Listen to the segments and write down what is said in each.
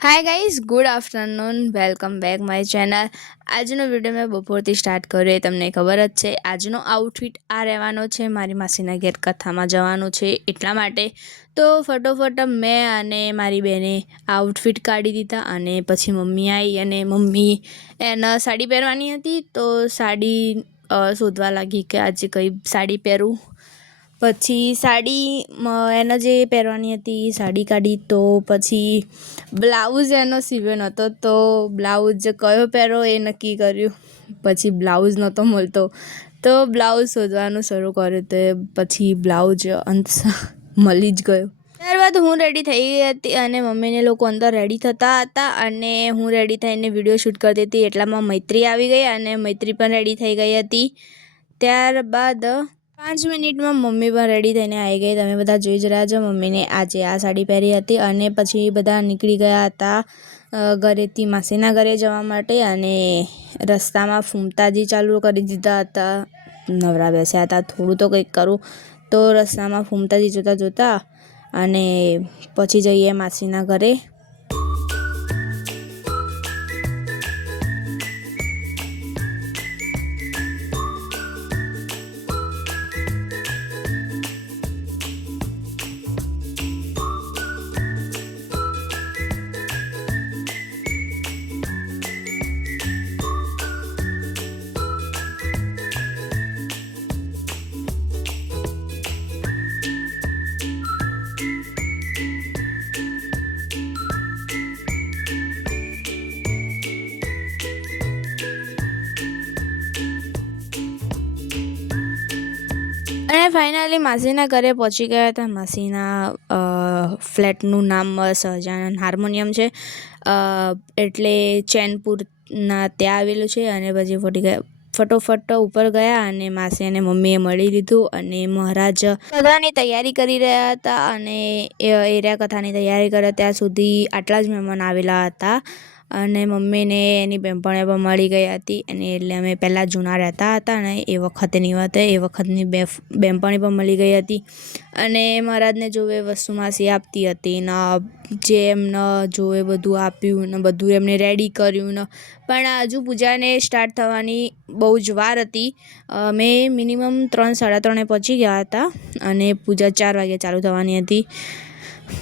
Hi guys good afternoon welcome back my channel. આજનો video મેં બપોરથી start કર્યો એ તમને ખબર જ છે। આજનો આઉટફિટ આ રહેવાનો છે, મારી માસીના ઘેર કથામાં જવાનું છે એટલા માટે તો ફટોફટ મેં અને મારી બેને આઉટફિટ કાઢી દીધા અને પછી મમ્મી આવી અને મમ્મી એને સાડી પહેરવાની હતી તો સાડી શોધવા લાગી કે આજે કઈ સાડી પહેરું। પછી સાડી એને જે પહેરવાની હતી સાડી કાઢી તો પછી બ્લાઉઝ એનો સીવ્યો નહોતો તો બ્લાઉઝ કયો પહેરો એ નક્કી કર્યું। પછી બ્લાઉઝ નહોતો મળતો તો બ્લાઉઝ શોધવાનું શરૂ કર્યું તો પછી બ્લાઉઝ અંત મળી જ ગયો। ત્યારબાદ હું રેડી થઈ ગઈ હતી અને મમ્મીને લોકો અંદર રેડી થતા હતા અને હું રેડી થઈને વિડીયો શૂટ કરતી હતી એટલામાં મૈત્રી આવી ગઈ અને મૈત્રી પણ રેડી થઈ ગઈ હતી। ત્યારબાદ 5 મિનિટમાં મમ્મી પણ રેડી થઈને આવી ગઈ। તમે બધા જોઈ જ રહ્યા છો મમ્મીને આજે આ સાડી પહેરી હતી અને પછી બધા નીકળી ગયા હતા ઘરેથી માસીના ઘરે જવા માટે અને રસ્તામાં ફૂમતાજી ચાલુ કરી દીધા હતા। નવરા બેસ્યા હતા થોડું તો કંઈક કરું તો રસ્તામાં ફૂમતાજી જોતા જોતા અને પછી જઈએ માસીના ઘરે। અને ફાઇનલી માસીના ઘરે પહોંચી ગયા હતા। માસીના ફ્લેટનું નામ સહજાનંદ હાર્મોનિયમ છે એટલે ચેનપુરના ત્યાં આવેલું છે। અને પછી ફટોફટ ઉપર ગયા અને માસી અને મમ્મીએ મળી લીધું અને મહારાજ કથાની તૈયારી કરી રહ્યા હતા અને એરિયા કથાની તૈયારી કરે ત્યાં સુધી આટલા જ મહેમાન આવેલા હતા અને મમ્મીને એની બહેનપણીઓ પણ મળી ગઈ હતી અને એટલે અમે પહેલાં જૂના રહેતા હતા ને એ વખતની વાત એ વખતની બહેનપણી પણ મળી ગઈ હતી અને મહારાજને જોવે વસ્તુ માસી આપતી હતી ને જે એમને જોવે બધું આપ્યું ને બધું એમને રેડી કર્યું ને પણ હજુ પૂજાને સ્ટાર્ટ થવાની બહુ જ વાર હતી। મેં મિનિમમ 3-3:30 પહોંચી ગયા હતા અને પૂજા 4 વાગે ચાલુ થવાની હતી।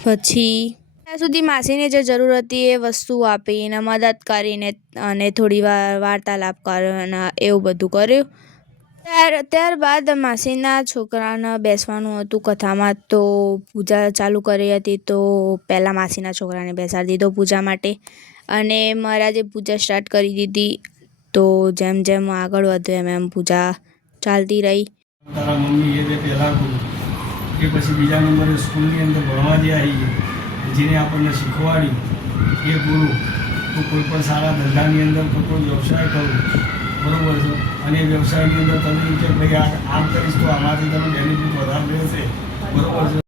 પછી ત્યાં સુધી માસીને જે જરૂર હતી એ વસ્તુ આપીને મદદ કરીને અને થોડી વાર વાર્તાલાપ કર્યો અને એવું બધું કર્યું। ત્યારબાદ માસીના છોકરાને બેસવાનું હતું કથામાં તો પૂજા ચાલુ કરી હતી તો પહેલાં માસીના છોકરાને બેસાડી દીધો પૂજા માટે અને મહારાજે પૂજા સ્ટાર્ટ કરી દીધી। તો જેમ જેમ આગળ વધ્યો એમ એમ પૂજા ચાલતી રહી। તારા મમ્મી એ પહેલા કે પછી બીજા નંબરે સ્કૂલની અંદર ભણવા જે આવી જેને આપણને શીખવાડી એ ગુરુ તો કોઈ પણ સારા ધંધાની અંદર કોઈ વ્યવસાય કરું બરાબર છે અને એ વ્યવસાયની અંદર તમે કે ભાઈ આમ કરીશ તો આમાંથી તમે બેનિફિટ વધારે રહેશે બરાબર છે।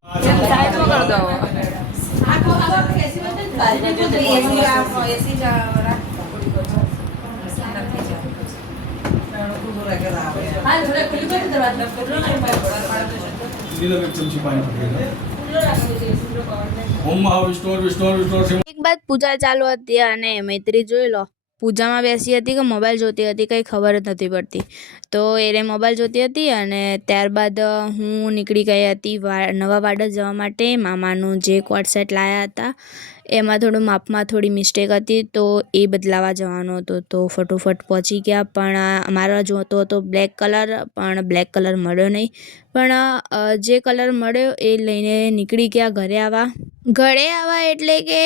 એક બાદ પૂજા ચાલુ હતી અને મૈત્રી જોઈ લો પૂજામાં બેસી હતી કે મોબાઈલ જોતી હતી કંઈ ખબર જ નથી પડતી તો એને મોબાઈલ જોતી હતી અને ત્યારબાદ હું નીકળી ગઈ હતી નવા વાડજ જવા માટે। મામાનું જે કોટ સેટ લાવ્યા હતા એમાં થોડું માપમાં થોડી મિસ્ટેક હતી તો એ બદલાવા જવાનો હતો તો ફટોફટ પહોંચી ગયા પણ અમારો જોતો હતો બ્લેક કલર પણ બ્લેક કલર મળ્યો નહીં પણ જે કલર મળ્યો એ લઈને નીકળી ગયા ઘરે આવવા એટલે કે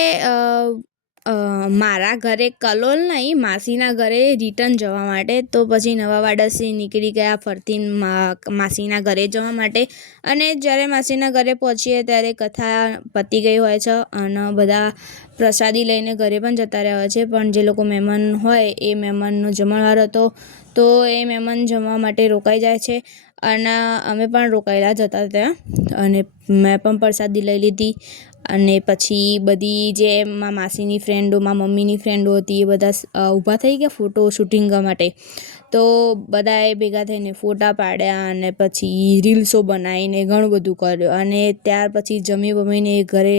મારા ઘરે કલોલ નહીં માસીના ઘરે રિટર્ન જવા માટે તો પછી નવા વાડજથી નીકળી ગયા ફરતી માસીના ઘરે જવા માટે અને જ્યારે માસીના ઘરે પહોંચીએ ત્યારે કથા પતી ગઈ હોય છે અને બધા પ્રસાદી લઈને ઘરે પણ જતા રહ્યા હોય છે પણ જે લોકો મહેમાન હોય એ મહેમાનનો જમણવાર હતો તો એ મહેમાન જમવા માટે રોકાઈ જાય છે અને અમે પણ રોકાયેલા જ હતા ત્યાં અને મેં પણ પ્રસાદી લઈ લીધી અને પછી બધી જે માસીની ફ્રેન્ડો મમ્મીની ફ્રેન્ડો હતી એ બધા ઊભા થઈ ગયા ફોટો શૂટિંગ માટે તો બધાએ ભેગા થઈને ફોટા પાડ્યા અને પછી રીલ્સો બનાવીને ઘણું બધું કર્યું અને ત્યાર પછી જમી બમીને ઘરે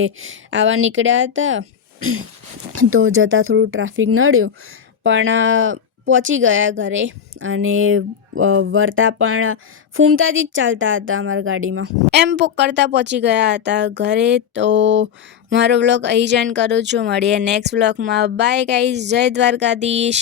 આવવા નીકળ્યા હતા તો જતાં થોડું ટ્રાફિક નડ્યું, પણ પહોંચી ગયા ઘરે. અને વળતા પણ ફૂમતાથી જ ચાલતા હતા અમારા ગાડીમાં. એમ કરતાં પહોંચી ગયા હતા ઘરે. તો મારો વ્લોગ અહીં જ એન્ડ કરું છું. મળીએ નેક્સ્ટ વ્લોગમાં. બાય ગાઈઝ, જય દ્વારકાધીશ.